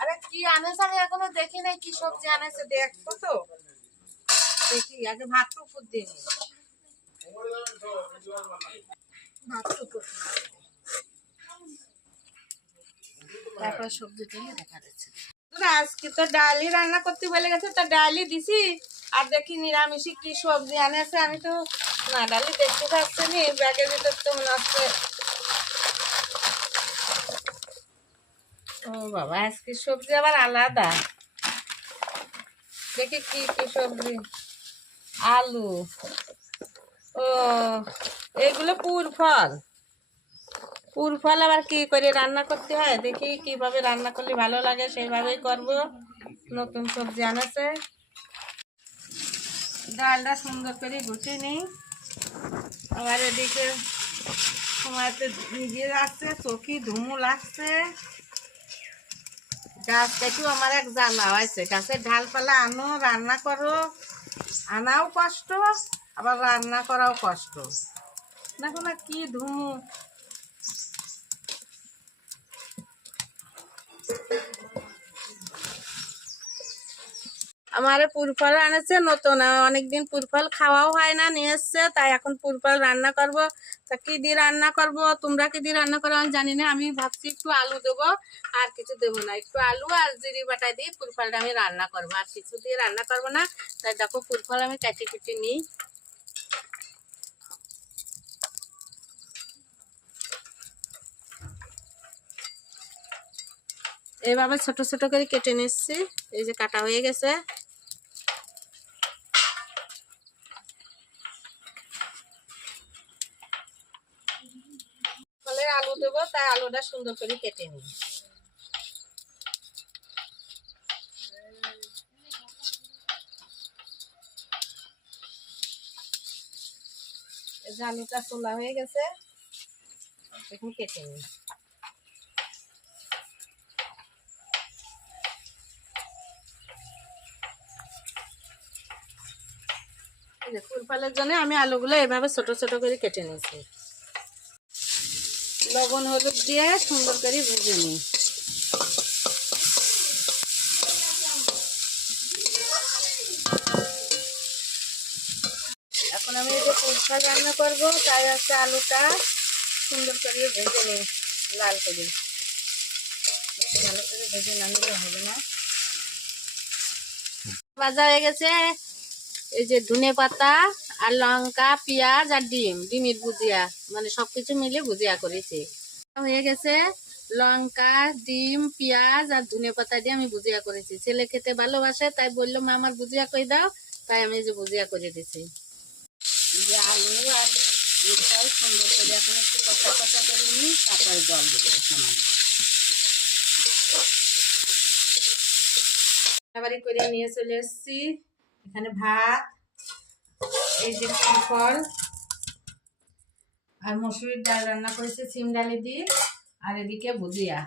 আরে কি আনেছে আমি এখনও দেখি নাই কি সবজি আনেছে তো। দেখি, আগে আজকে তো ডালি রান্না করতে বলে গেছে, তো ডালি দিছি। আর দেখি নিরামিষি কি সবজি আনেছে, আমি তো না ডালি দেখতে পাচ্ছি ব্যাগের ভিতর তো মনে হচ্ছে বাবা, আজকে সবজি আবার আলাদা। দেখি কি কি সবজি। আলু। ও, এগুলো পুর ফল। পুর ফল আবার কি করে রান্না করতে হয়? দেখি কীভাবে রান্না করলে ভালো লাগে, সেইভাবেই করব। নতুন সবজি আনাছে। ডালটা সুন্দর করে গুছিয়ে নিই। আবার এদিকে সময়তে ভিজে যাচ্ছে, চোখি ধুমু লাগছে। গাছ কেটেও আমার এক জ্বালা হয়েছে গাছের ঢালপালা আনো রান্না করো আনাও কষ্ট, আবার রান্না করাও কষ্ট। দেখো না কি ধুমু। আমার পুরফল আনেছে, নতুন। অনেকদিন পুরফল খাওয়াও হয় না, নিয়ে এসছে, তাই এখন পুরফল রান্না করব। তা কী দিয়ে রান্না করব, তোমরা কী দিয়ে রান্না করো আমি জানি না, আমি ভাবছি একটু আলু দেবো, আর কিছু দেবো না। একটু আলু আর জিরি বাটা দিয়ে পুরফলটা আমি রান্না করব, আর কিছু দিয়ে রান্না করব না, তাই দেখো পুরফল আমি কাটি কুটি নিই। এইভাবে ছোট ছোট করে কেটে নিচ্ছি, এই যে কাটা হয়ে গেছে। আলু দেবো, তাই আলুটা সুন্দর করে কেটে নিই। আলুটা তোলা হয়ে গেছে, এখন কেটে নিই। ফুল ফলের জন্য আমি আলুগুলো এভাবে ছোট ছোট করে কেটে নিয়েছি। লবণ হলুদ দিয়ে সুন্দর করে ভেজে নিই। এখন আমি যে ফুল রান্না করব তাই হচ্ছে আলুটা সুন্দর করে ভেজে নিই, লাল করে। ভালো করে ভেজে না নিলে হবে না। ভাজা হয়ে গেছে। এই যে ধনে পাতা আর লঙ্কা, পেঁয়াজ আর ডিম, ডিমের ভুজিয়া মানে সবকিছু মিলে ভুজিয়া করেছি। হয়ে গেছে লঙ্কা, ডিম, পেঁয়াজ আর ধনে পাতা দিয়ে আমি ভুজিয়া করেছি। ছেলে খেতে ভালোবাসে, তাই বলল, মা, আমার ভুজিয়া করে দাও? তাই আমি যে ভুজিয়া করে দিছি। আলু করে করে নিয়ে চলে এসেছি। এখানে ভাত, এই যে ফল আর মসুরির ডাল রান্না করেছে, সিম ডালি দিয়ে। আর এদিকে ভুজিয়া।